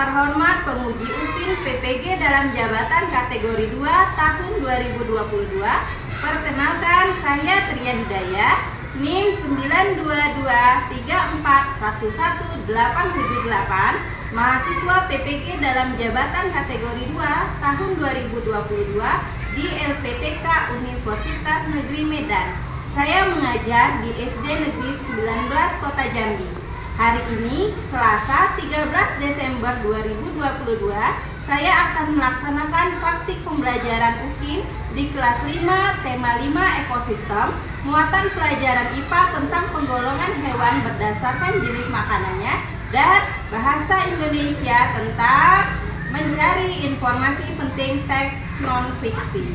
terhormat penguji UPIN PPG dalam jabatan kategori 2 tahun 2022. Perkenalkan, saya Tria Hidayah, NIM 922341178, mahasiswa PPG dalam jabatan kategori 2 tahun 2022 di LPTK Universitas Negeri Medan. Saya mengajar di SD Negeri 19 Kota Jambi. Hari ini, Selasa 13 Desember 2022, saya akan melaksanakan praktik pembelajaran UPIN di kelas 5, tema 5 ekosistem, muatan pelajaran IPA tentang penggolongan hewan berdasarkan jenis makanannya, dan bahasa Indonesia tentang mencari informasi penting teks non-fiksi.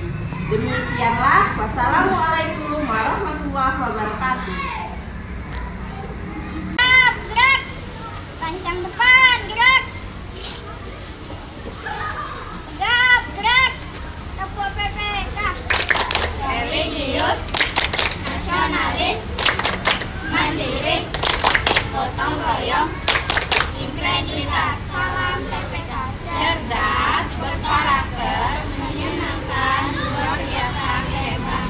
Demikianlah, wassalamualaikum warahmatullahi wabarakatuh. Kencang depan, gerak. Tegap, gerak. Ketua PPK. Religius, nasionalis, mandiri, gotong royong, integritas. Salam PPK. Cerdas, berkarakter, menyenangkan, luar biasa hebat.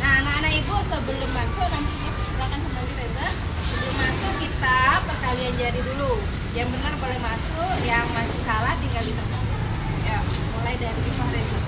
Nah, anak-anak ibu, sebelum masuk nanti silakan kembali Reza. Sebelum masuk kita perkalian jari dulu. Yang benar boleh masuk, yang masih salah tinggal ditebak. Ya, mulai dari Pak Reza.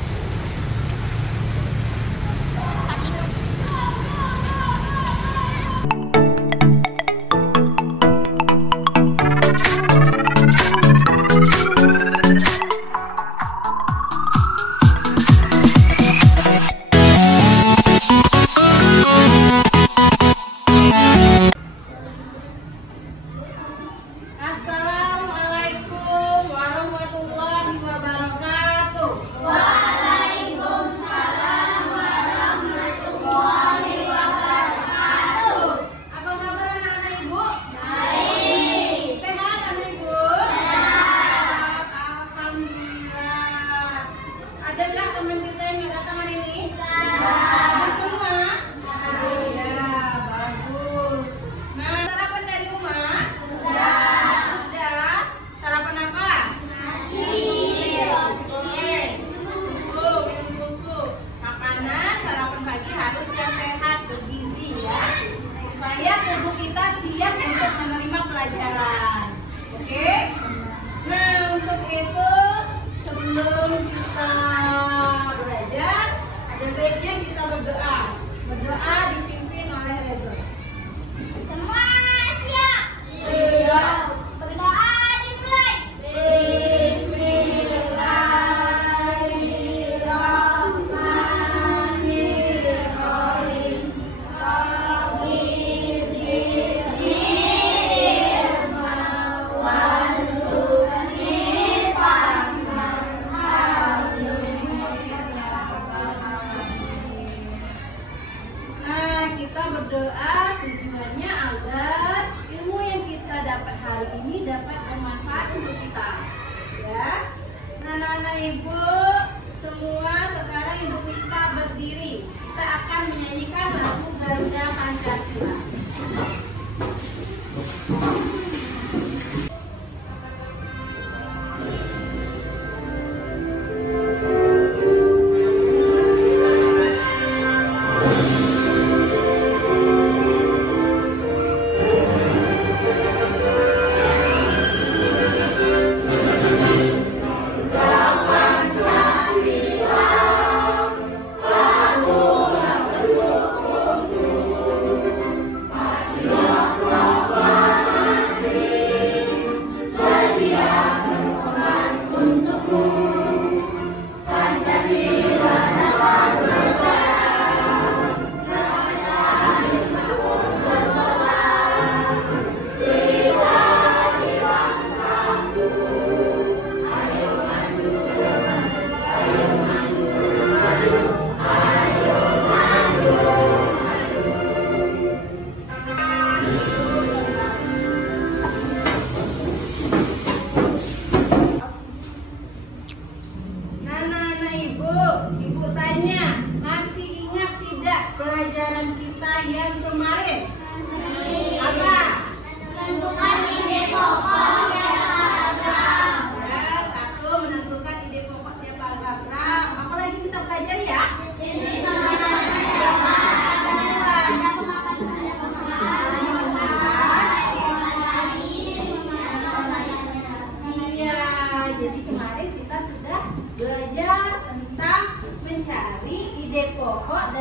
Assalamualaikum warahmatullahi wabarakatuh. Waalaikumsalam warahmatullahi wabarakatuh. Apa kabar anak-anak ibu? Baik. Sehat anak ibu? Sehat. Alhamdulillah. Ada nggak teman kita yang nggak datang hari ini? Ada semua? Ya, bagus. Nah, sarapan dari rumah? Sudah. Sarapan apa? Susu. Makanan sarapan pagi harus yang sehat, bergizi ya. Supaya tubuh kita siap untuk menerima pelajaran. Oke? Nah, untuk itu sebelum kita belajar, ada baiknya kita berdoa. Berdoa dipimpin oleh Reza. Semua siap? Iya. Berdoa dimulai. Bismillahirrahmanirrahim. Nah, kita berdoa tujuannya agar ilmu yang kita dapat hari ini dapat bermanfaat untuk kita. Ya. Nah, anak-anak ibu, semua sekarang ibu kita berdiri. Kita akan menyanyikan lagu Garuda Pancasila.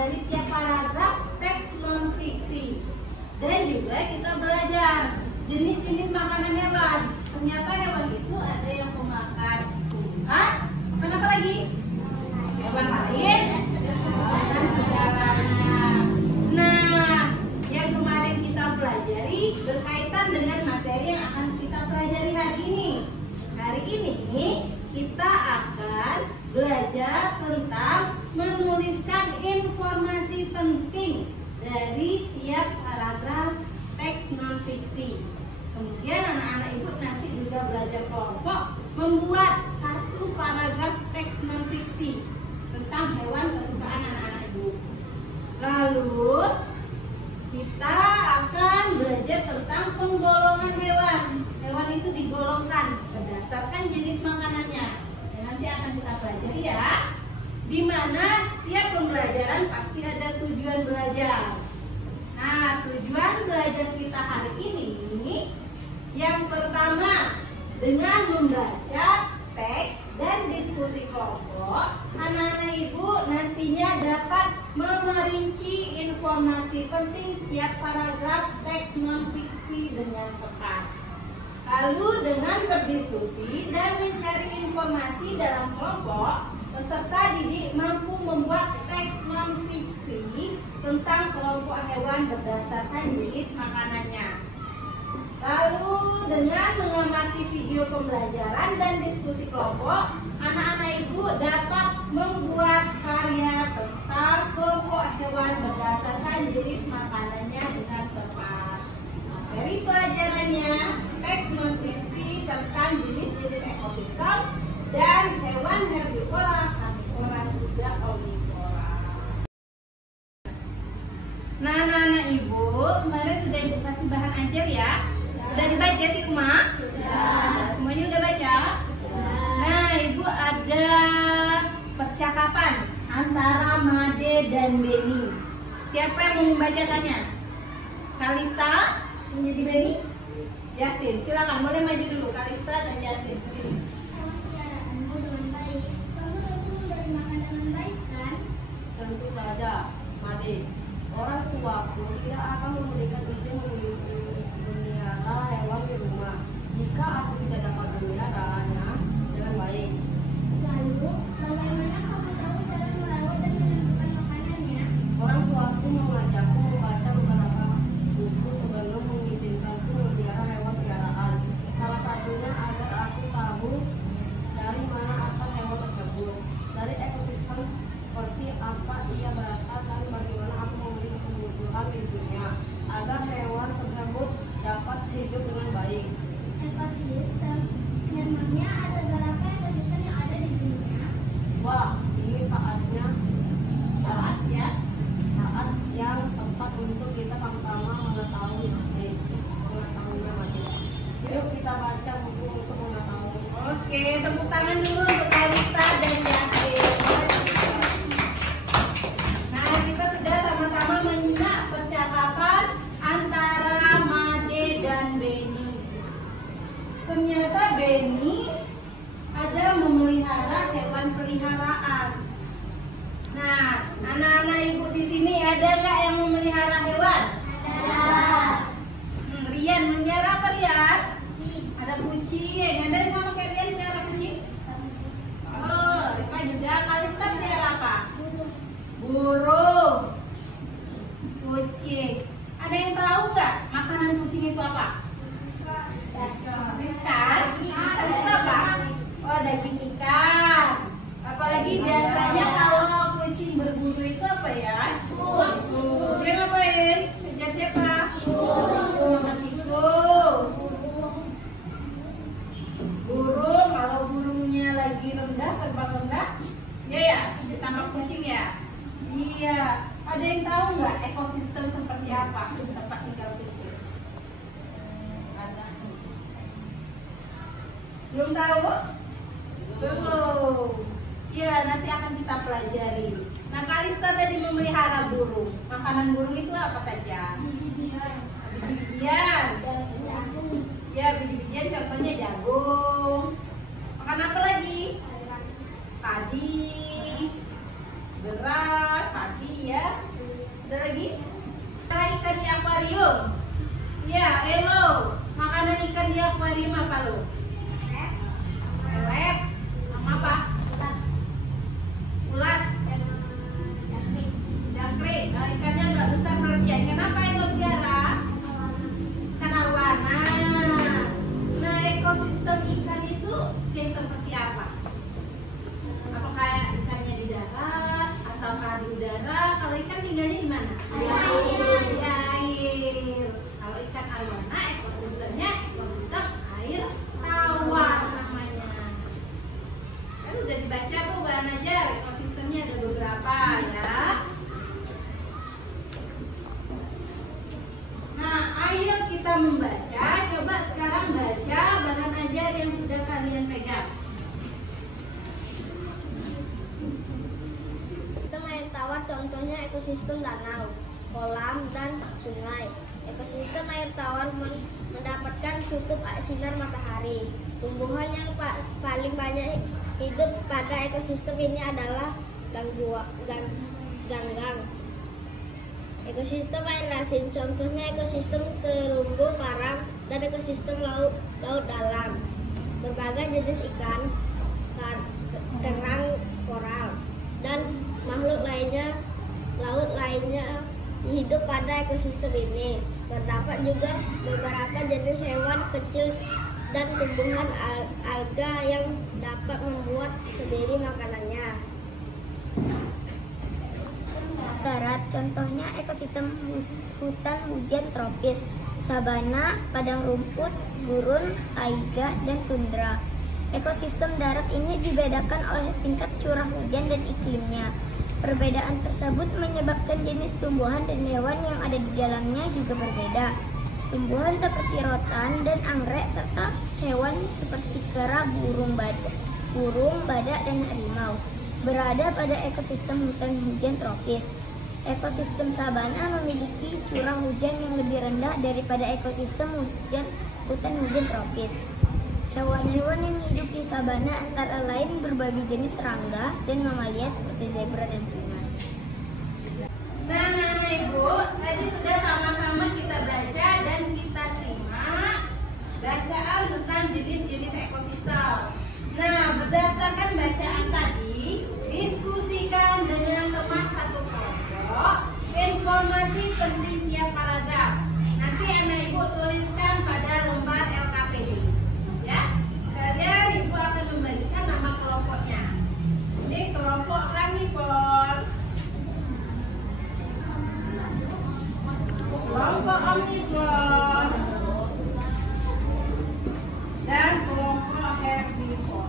dari tiap paragraf teks non fiksi. Dan juga kita belajar jenis-jenis makanan hewan. Ternyata hewan itu ada yang memakan. Hah? Makan apa lagi? Hewan lain dan sejarahnya. Nah, yang kemarin kita pelajari berkaitan dengan materi yang akan kita pelajari hari ini. Hari ini kita akan belajar tentang menuliskan informasi penting dari tiap paragraf teks non fiksi. Kemudian anak-anak ibu nanti juga belajar kelompok membuat satu paragraf teks non fiksi tentang hewan kesukaan anak-anak ibu. Lalu kita akan belajar tentang penggolongan hewan. Hewan itu digolongkan berdasarkan jenis makanannya. Dan nanti akan kita pelajari ya. Di mana setiap pembelajaran pasti ada tujuan belajar. Nah, tujuan belajar kita hari ini yang pertama, dengan membaca teks dan diskusi kelompok, anak-anak ibu nantinya dapat memerinci informasi penting tiap paragraf teks non fiksi dengan tepat. Lalu dengan berdiskusi dan mencari informasi dalam kelompok, peserta didik mampu membuat teks non fiksi tentang kelompok hewan berdasarkan jenis makanannya. Lalu dengan mengamati video pembelajaran dan diskusi kelompok, anak-anak ibu dapat membuat karya tentang kelompok hewan berdasarkan jenis makanannya dengan tepat. Materi pelajarannya teks non fiksi tentang jenis-jenis ekosistem dan hewan herbivora, karnivora, juga omnivora. Nah, anak-anak ibu, kemarin sudah ibu kasih bahan ajar ya. Udah dibaca di rumah? Sudah. Semuanya udah baca? Nah, ibu ada percakapan antara Made dan Beni. Siapa yang mau membacakannya? Kalista menjadi Beni? Justin, silakan boleh maju dulu. Kalista dan Justin. Tentu saja, Made. Orang tuaku tidak akan memberikan izin memelihara hewan di rumah jika aku tidak dapat memeliharanya dengan baik. Lalu, bagaimana kamu tahu cara merawat dan menentukan makanannya? Orang tuaku mengajakku membaca beberapa buku sebelum mengizinkanku memelihara hewan peliharaan. Salah satunya agar aku tahu dari mana asal hewan tersebut, dari ekosistem seperti apa ia berasal dan bagaimana aku memberi kebutuhan hidupnya agar hewan tersebut dapat hidup dengan baik. Ekosistem, memangnya ada berapa ekosistem yang ada di dunia? Wah, ini saatnya saat yang tepat untuk kita sama-sama mengetahuinya, Made. Yuk kita baca buku untuk mengetahui. Oke, tepuk tangan dulu untuk Kalista dan Justin. Nah, kita sudah sama-sama menyimak percakapan antara Made dan Beni. Ternyata Beni ada memelihara hewan peliharaan. Nah, anak-anak ibu di sini ada nggak yang memelihara hewan? Ada. Rian memelihara apa, Rian? Ada kucing. Ada yang sama kayak Rian melihara kucing? Oh, Rima juga. Kalista melihara apa? Burung. Kucing. Ada yang tahu nggak makanan kucing itu apa? Whiskas. Whiskas itu apa? Oh, daging ikan. Apalagi biasanya kalau kucing berburu itu apa ya? Dia ngapain? Kejar siapa? Tikus. Burung, kalau burungnya lagi rendah, terbang rendah, ya ditangkap kucing ya. Iya. Ada yang tahu nggak ekosistem seperti apa tempat tinggal kucing? Belum tahu? Belum. Ya, nanti akan kita pelajari. Nah, Kalista tadi memelihara burung. Makanan burung itu apa saja? Biji-bijian. Ya, biji-bijian contohnya jagung. Makan apa lagi? Padi. beras, padi ya. Ada lagi? Cara ikan di akuarium. Ya, Elo. Makanan ikan di akuarium apa lo? Lelet. Sama apa? Ulat. Jangkrik. Nah, ikannya nggak besar berarti ya. Kenapa Elo pelihara? Ikan arwana. Nah, ekosistem ikan itu yang seperti apa? Apakah ikannya di darat ataukah di udara? Kalau ikan tinggalnya di mana? Di air. Kalau ikan arwana ekosistemnya ekosistem air tawar namanya. Kan udah dibaca tuh Mbak Najar, ekosistemnya ada beberapa ya. Nah, ayo kita membaca. Coba sekarang baca bahan ajar yang sudah kalian pegang. Sistem air tawar contohnya ekosistem danau, kolam, dan sungai. Ekosistem air tawar mendapatkan cukup sinar matahari. Tumbuhan yang paling banyak hidup pada ekosistem ini adalah ganggang. Ekosistem air asin contohnya ekosistem terumbu karang dan ekosistem laut dalam. Berbagai jenis ikan, kerang, koral, dan makhluk laut lainnya hidup pada ekosistem ini. Terdapat juga beberapa jenis hewan kecil dan tumbuhan alga yang dapat membuat sendiri makanannya. Darat contohnya ekosistem hutan hujan tropis, sabana, padang rumput, gurun, taiga, dan tundra. Ekosistem darat ini dibedakan oleh tingkat curah hujan dan iklimnya. Perbedaan tersebut menyebabkan jenis tumbuhan dan hewan yang ada di dalamnya juga berbeda. Tumbuhan seperti rotan dan anggrek serta hewan seperti kera, burung, badak, dan harimau berada pada ekosistem hutan hujan tropis. Ekosistem sabana memiliki curah hujan yang lebih rendah daripada ekosistem hutan hujan tropis. Hewan-hewan yang hidup di sabana antara lain berbagai jenis serangga dan mamalia seperti zebra dan singa. Nah, Ibu, tadi sudah sama-sama kita baca dan kita simak bacaan tentang jenis-jenis ekosistem. Nah, berdasarkan bacaan tadi, diskusikan dengan teman satu kelompok informasi penting tiap paragraf. Nanti anak Ibu tuliskan pada lembar LKPD. Ya, kemudian Ibu akan membagikan nama kelompoknya. Ini kelompok karnivor, kelompok omnivor, dan kelompok herbivor.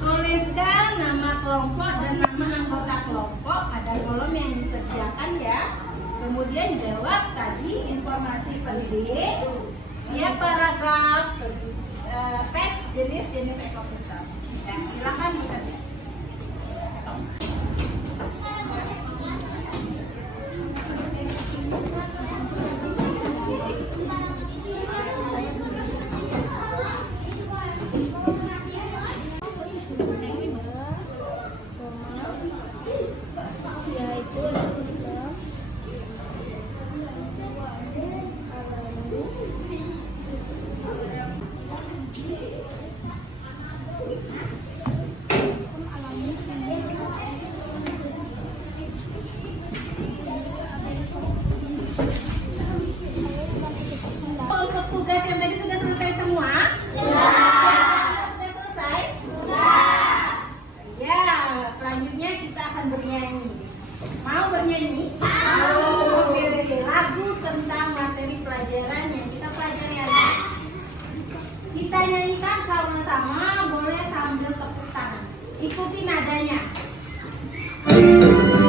Tuliskan nama kelompok dan nama anggota kelompok pada kolom yang disediakan ya. Kemudian jawab tadi informasi penting ya, paragraf teks jenis-jenis ekosistem. Ya, silakan kita. Untuk tugas yang tadi sudah selesai semua? Sudah selesai? Ya, selanjutnya kita akan bernyanyi. Mau bernyanyi? Oke, lagu tentang materi pelajaran yang kita pelajari hari ini. Kita nyanyikan sama-sama, boleh sambil tepuk tangan. Ikuti nadanya. Omnivora,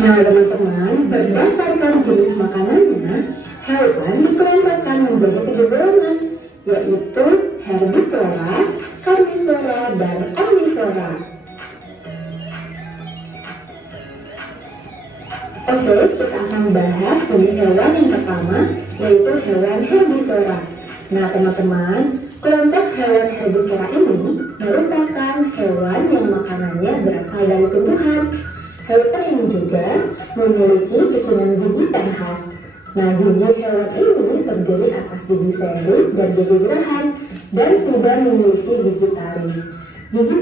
Nah teman-teman, berdasarkan jenis makanannya, hewan dikelompokkan menjadi 3 golongan, yaitu herbivora, karnivora, dan omnivora. Oke, kita akan bahas jenis hewan yang pertama, yaitu hewan herbivora. Nah teman-teman, kelompok hewan herbivora ini merupakan hewan yang makanannya berasal dari tumbuhan. Hewan ini juga memiliki susunan gigi yang khas. Nah, gigi hewan ini terdiri atas gigi seri dan gigi geraham dan tidak memiliki gigi taring. Gigi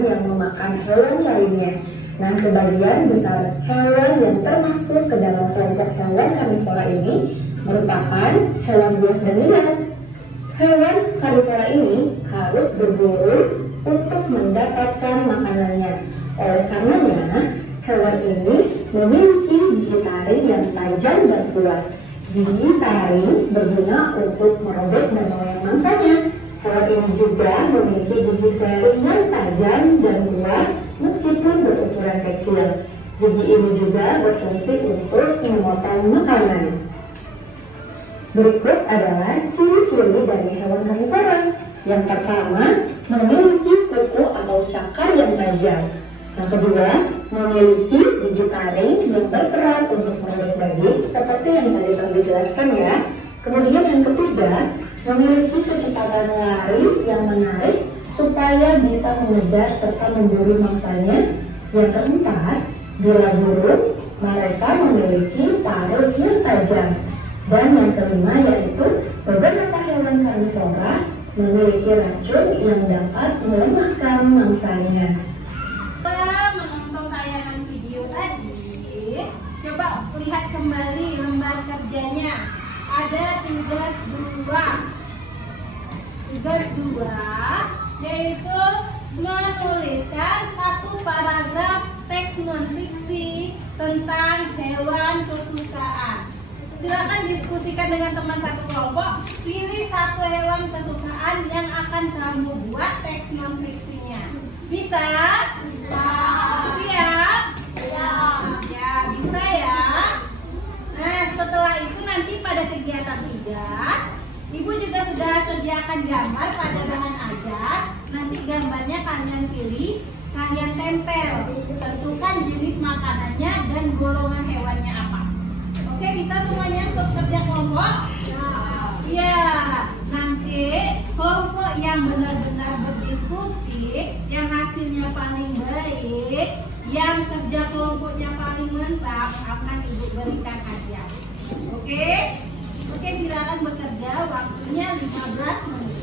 yang memakan hewan lainnya. Nah, sebagian besar hewan yang termasuk ke dalam kelompok hewan karnivora ini merupakan hewan buas dan liar. Hewan karnivora ini harus berburu untuk mendapatkan makanannya. Oleh karenanya, hewan ini memiliki gigi taring yang tajam dan kuat. Gigi taring berguna untuk merobek dan mengoyak mangsanya. Hewan ini juga memiliki gigi seri yang tajam dan kuat meskipun berukuran kecil. Gigi ini juga berfungsi untuk memotong makanan. Berikut adalah ciri-ciri dari hewan karnivora. Yang pertama, memiliki kuku atau cakar yang tajam. Yang kedua, memiliki gigi taring yang berperan untuk merobek daging seperti yang tadi telah dijelaskan ya. Kemudian yang ketiga, memiliki kecepatan lari yang menarik supaya bisa mengejar serta memburu mangsanya. Yang keempat, bila burung, mereka memiliki paruh yang tajam. Dan yang kelima yaitu beberapa hewan karnivora memiliki racun yang dapat melemahkan mangsanya. Menonton tayangan video tadi, coba lihat kembali lembar kerjanya. Ada tugas 2, yaitu menuliskan 1 paragraf teks non-fiksi tentang hewan kesukaan. Silakan diskusikan dengan teman satu kelompok. Pilih 1 hewan kesukaan yang akan kamu buat teks non-fiksinya. Bisa? Bisa. Siap? Siap. Ya, bisa ya. Nah, setelah itu nanti pada kegiatan 3, Ibu juga sudah sediakan gambar pada bahan ajar. Nanti gambarnya kalian pilih, kalian tempel. Tentukan jenis makanannya dan golongan hewannya apa. Oke, bisa semuanya untuk kerja kelompok? Ya, nanti kelompok yang benar-benar berdiskusi, yang hasilnya paling baik, yang kerja kelompoknya paling mantap, akan Ibu berikan hadiah. Oke? Oke, silakan bekerja, waktunya 15 menit.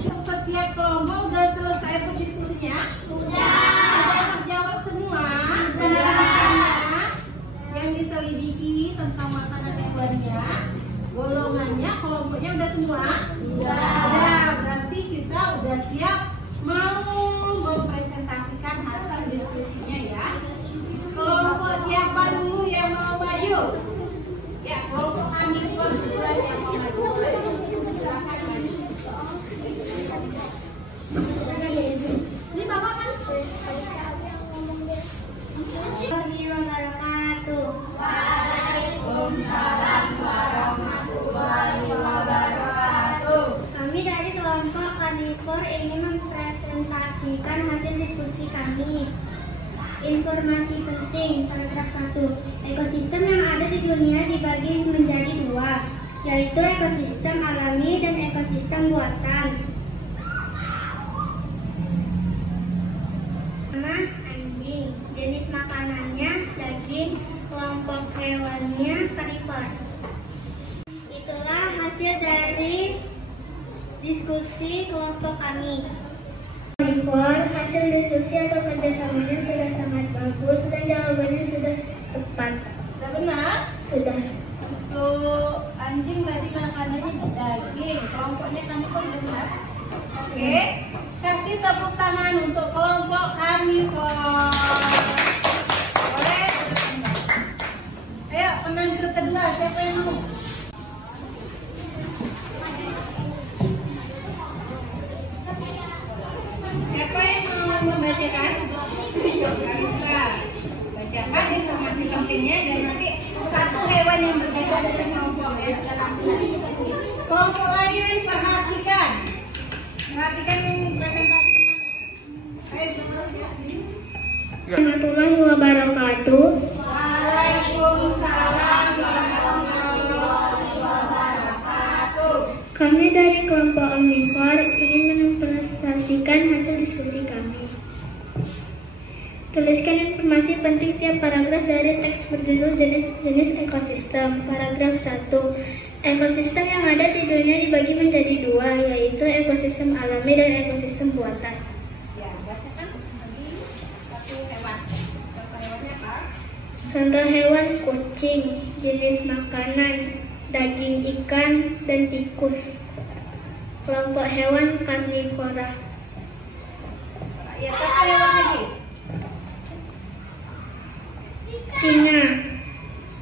Setiap kelompok udah selesai berdiskusinya? Sudah. Sudah terjawab semua? Sudah. Yang diselidiki tentang makanan hewannya, golongannya, kelompoknya udah semua? Sudah. Berarti kita udah siap mau mempresentasikan presentasikan hasil diskusinya ya. Kelompok siapa dulu yang mau maju? Ya, kelompok Hanifah duluan yang mau maju. Silakan maju. Ini Bapak kan? Waalaikumsalam warahmatullahi wabarakatuh. Kami dari kelompok Hanifah ingin mempresentasikan hasil diskusi kami. Informasi penting, paragraf 1. Ekosistem yang ada di dunia dibagi menjadi dua, yaitu ekosistem alami dan ekosistem buatan. Pertama, anjing. Jenis makanannya daging, kelompok hewannya karnivor. Itulah hasil dari diskusi kelompok kami. Hasil diskusi atau kerjasamanya sudah sangat bagus dan jawabannya sudah tepat. Sudah benar? Sudah. Untuk anjing tadi makanannya daging, kelompoknya Hanifah benar. Oke, kasih tepuk tangan untuk kelompok Hanifah. Boleh? Ayo, penampil kedua, siapa yang mau? Siapa yang mau membacakan? Bacakan informasi pentingnya dan nanti satu hewan yang berbeda dari kelompok ya. Kelompok lain perhatikan. Perhatikan presentasi kemana? Ayo Warahmatullahi wabarakatuh. Waalaikumsalam warahmatullahi wabarakatuh. Kami dari kelompok Omnivor ingin mempresentasikan hasil diskusi kami. Tuliskan informasi penting tiap paragraf dari teks berjudul jenis-jenis ekosistem. Paragraf 1. Ekosistem yang ada di dunia dibagi menjadi dua, yaitu ekosistem alami dan ekosistem buatan. Ya, bacakan lagi satu hewan. Contoh hewannya apa? Contoh hewan kucing, jenis makanan, daging ikan dan tikus. Kelompok hewan karnivora. Ya, satu hewan lagi. Singa,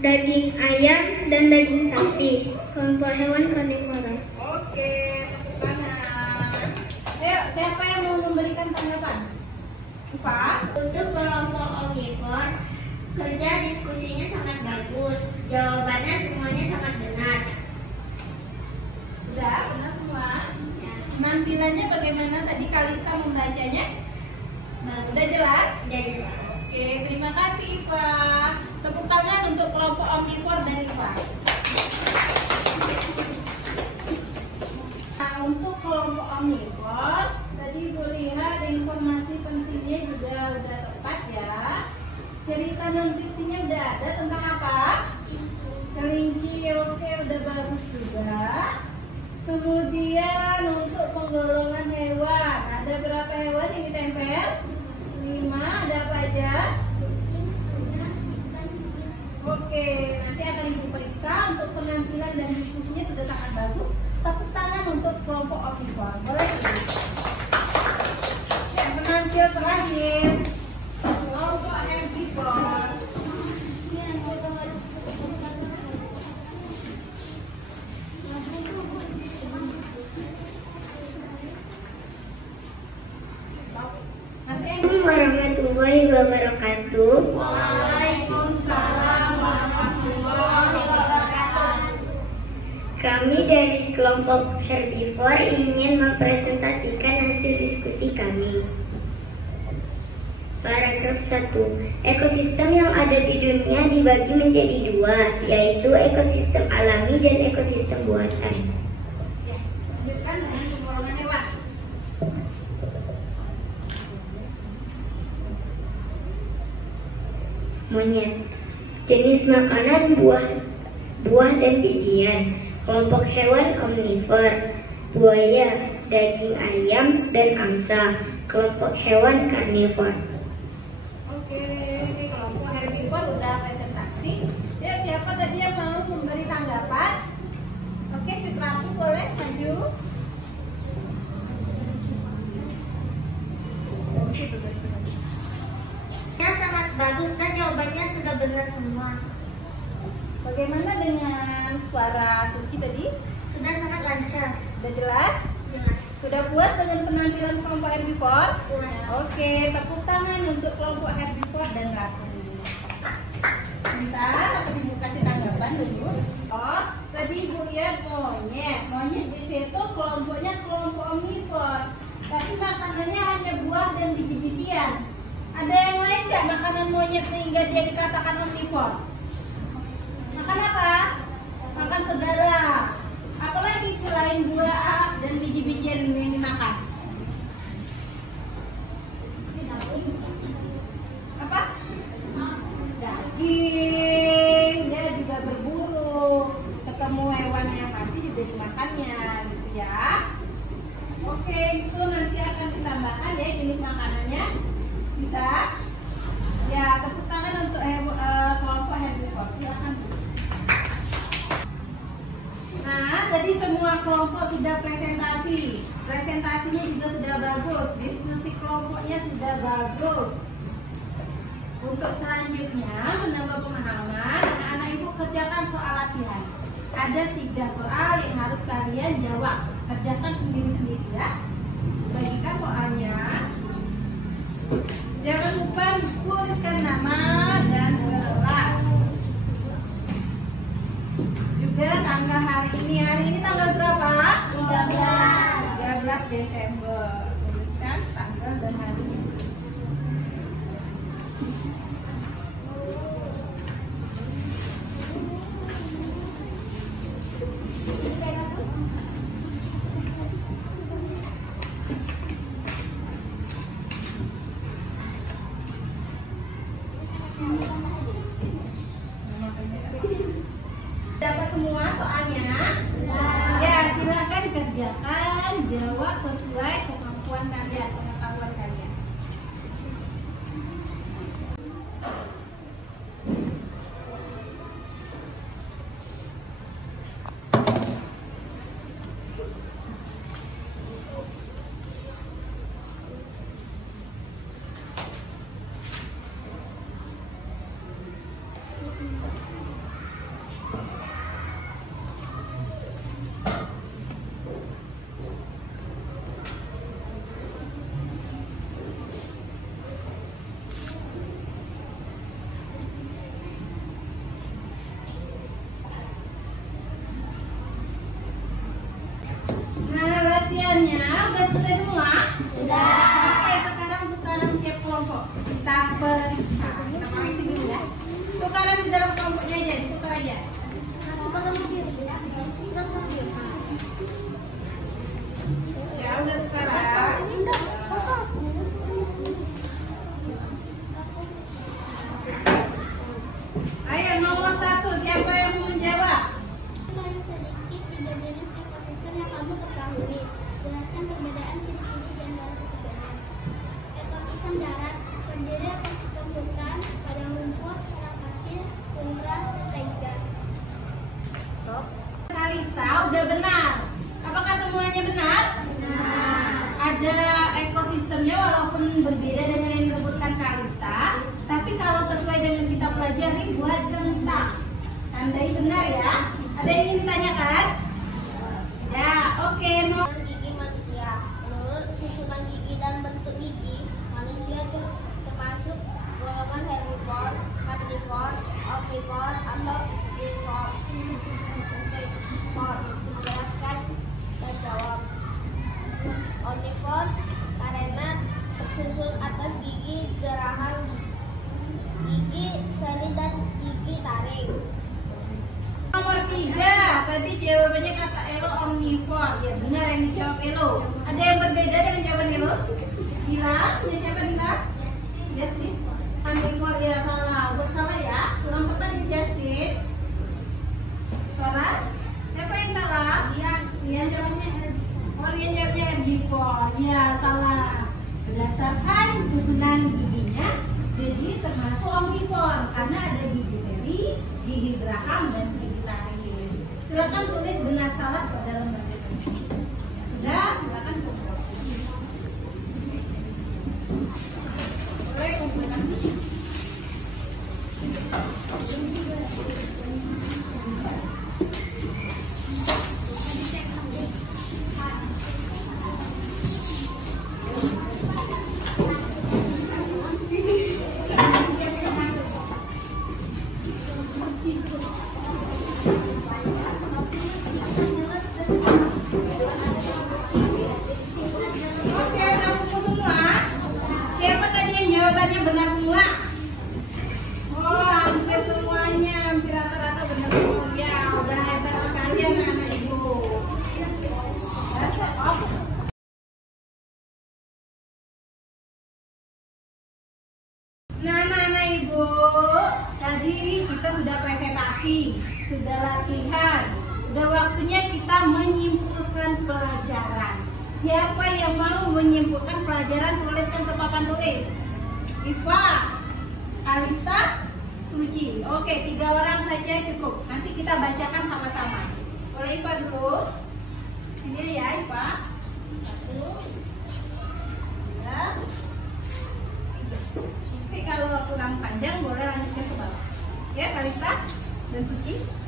daging ayam dan daging sapi. Kelompok hewan karnivora. Oke, tepuk tangan. Ayo, siapa yang mau memberikan tanggapan? Iva? Untuk kelompok omnivor, kerja diskusinya sangat bagus. Jawabannya semuanya sangat benar. Sudah, benar semua. Penampilannya bagaimana tadi Kalista membacanya? Udah jelas? Sudah jelas. Oke, terima kasih Iva. Tepuk tangan untuk kelompok omnivor dan Iva. Nah, untuk kelompok omnivor, tadi Ibu lihat informasi pentingnya juga udah tepat ya. Cerita non fiksinya udah ada tentang apa? Kelinci, oke, udah bagus juga. Kemudian untuk penggolongan hewan, ada berapa hewan yang ditempel? 5, ada apa aja? Oke, nanti akan Ibu periksa. Untuk penampilan dan diskusinya sudah sangat bagus. Tepuk tangan untuk kelompok omnivor. Boleh? Yang penampil terakhir, kelompok herbivor. Assalamualaikum warahmatullahi wabarakatuh. Waalaikumsalam warahmatullahi wabarakatuh. Kami dari kelompok herbivor ingin mempresentasikan hasil diskusi kami. Paragraf 1. Ekosistem yang ada di dunia dibagi menjadi dua, yaitu ekosistem alami dan ekosistem buatan. Ya, lanjutkan dengan penggolongan hewan. Monyet, jenis makanan buah dan bijian. Kelompok hewan omnivor, buaya, daging ayam dan angsa. Kelompok hewan karnivor. Oke, ini kelompok herbivor udah presentasi. Ya, siapa tadi yang mau memberi tanggapan? Oke, Citraku boleh maju. Bagus kan, jawabannya sudah benar semua. Bagaimana dengan suara Suci tadi? Sudah sangat lancar. Sudah jelas? Jelas. Sudah puas dengan penampilan kelompok herbivore? Puas. Oke, tepuk tangan untuk kelompok herbivore dan ratu. Bentar, aku mau kasih tanggapan dulu. Oh, tadi Ibu lihat monyet. Monyet di situ kelompoknya kelompok omnivore. Tapi makanannya hanya buah dan biji-bijian. Ada yang lain nggak makanan monyet sehingga dia dikatakan omnivore? Makan apa? Makan segala. Apalagi selain buah dan biji-bijian yang dimakan? Apa? Daging. Dia juga berburu. Ketemu hewan yang mati juga dimakannya, gitu ya. Oke, itu nanti akan ditambahkan ya jenis makanannya. Bisa? Ya, tepuk tangan untuk kelompok herbivore. Silakan. Nah, jadi semua kelompok sudah presentasi. Presentasinya juga sudah bagus. Diskusi kelompoknya sudah bagus. Untuk selanjutnya, menambah pemahaman, anak-anak ibu kerjakan soal latihan. Ada 3 soal yang harus kalian jawab. Kerjakan sendiri-sendiri ya. Bagikan soalnya. Jangan lupa tuliskan nama dan kelas. Juga tanggal hari ini. Hari ini tanggal berapa? 13 Desember. Tuliskan tanggal dan hari ini. Dapat semua soalnya? Ya, silakan kerjakan, jawab sesuai kemampuan kalian, pengetahuan kalian. Nah, latihannya udah selesai semua? Sudah. Oke, sekarang tiap kelompok. Kita periksa. Kita koreksi dulu ya. Tukaran di dalam kelompoknya aja, ditukar aja. Ya, udah tukaran. Ayo, nomor 1, siapa yang mau menjawab? Paling sedikit 3 jenis ekosistem yang kamu ketahui. Jelaskan perbedaan ciri-ciri di antara ketiganya. Ekosistem darat terdiri ekosistem hutan, padang rumput, padang pasir, tundra, taiga. Stop. Kalista udah benar. Apakah semuanya benar? Benar. Ada ekosistemnya walaupun berbeda dengan yang disebutkan Kalista, tapi kalau sesuai dengan kita pelajari buat centang. Tandai benar ya. Ada yang ingin ditanyakan? Ya, oke. Gigi manusia. Menurut susunan gigi dan bentuk gigi, manusia termasuk golongan herbivore, carnivore, omnivore, atau extrivore. Menjelaskan dan jawab. Omnivore karena tersusun atas gigi geraham, gigi seni dan gigi taring. Nomor 3, tadi jawabannya kata Elo omnivore. Ya benar yang dijawab Elo. Ada yang berbeda dengan jawaban Elo? Dila, punya siapa Dila? Justin. Carnivore ya salah. Buat salah ya. Kurang tepat di Justin. Soras? Siapa yang salah? Rian jawabnya herbivore. Oh, Rian jawabnya herbivore. Ya salah. Berdasarkan susunan giginya, jadi termasuk omnivore karena ada gigi seri, gigi geraham dan gigi taring. Silakan tulis benar salah pada dalam bagian ini. Sudah, silakan kumpulkan. Boleh kumpulkan. jawabannya benar semua? Oh, hampir semuanya, hampir rata-rata benar semua. Ya, udah hebat sekali anak-anak ibu. Nah, anak-anak ibu, tadi kita sudah presentasi, sudah latihan, udah waktunya kita menyimpulkan pelajaran. Siapa yang mau menyimpulkan pelajaran, tuliskan ke papan tulis. Iva, Kalista, Suci. Oke, 3 orang saja cukup. Nanti kita bacakan sama-sama. Oleh Iva dulu. Ini ya Iva. 1, 2, 3. Tapi kalau kurang panjang boleh lanjutkan ke bawah. Ya, Kalista dan Suci.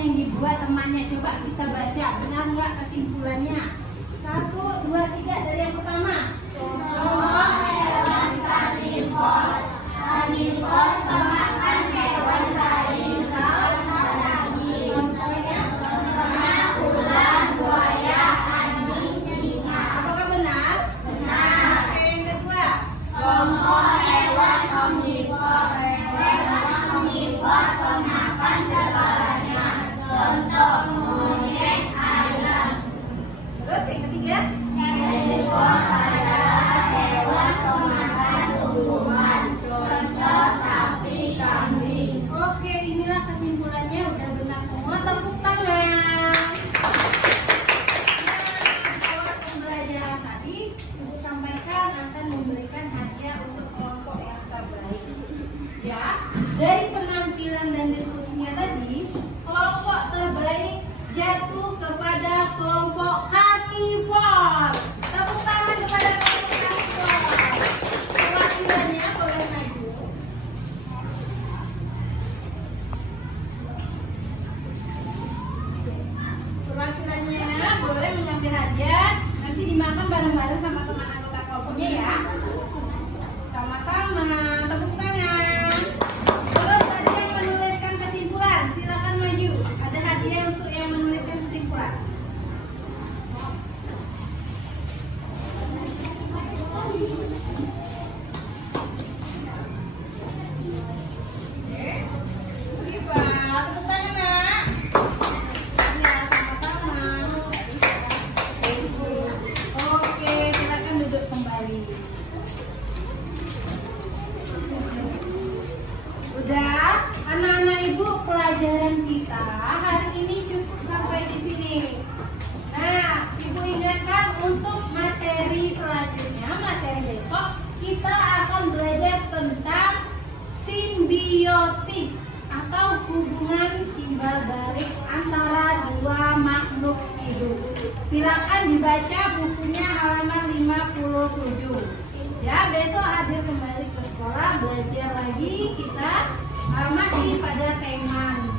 Yang dibuat temannya, coba kita baca benar nggak kesimpulannya? 1, 2, 3 dari yang pertama. Contoh hewan karnivor. Karnivor pemakan hewan lain, daging. Contohnya ular, buaya, anjing, singa. Apakah benar? Benar. Oke, yang kedua. Contoh hewan omnivor. Hewan omnivor pemakan segalanya. Contoh monyet, ayam. Terus yang ketiga, herbivor adalah hewan pemakan tumbuhan. Contoh sapi, kambing. Oke, inilah kesimpulannya, udah benar semua. Tepuk tangan. Nah, pembelajaran tadi Ibu sampaikan akan memberikan hadiah untuk kelompok yang terbaik. Ya, dari penampilan dan diskusinya tadi, kelompok terbaik jatuh kepada kelompok karnivor. Tepuk tangan kepada kelompok karnivor. Perwakilannya boleh maju. Perwakilannya boleh mengambil hadiah. Nanti dimakan bareng-bareng sama teman anggota kelompoknya ya. Sama-sama. Tepuk tangan. Terus tadi yang menuliskan kesimpulan, silakan maju. Ada hadiah untuk yang menuliskan kesimpulan. Oke. Riva, tepuk tangan nak. Ya, sama-sama. Oke. Silakan dibaca bukunya halaman 57. Ya, besok hadir kembali ke sekolah, belajar lagi, kita masih pada tema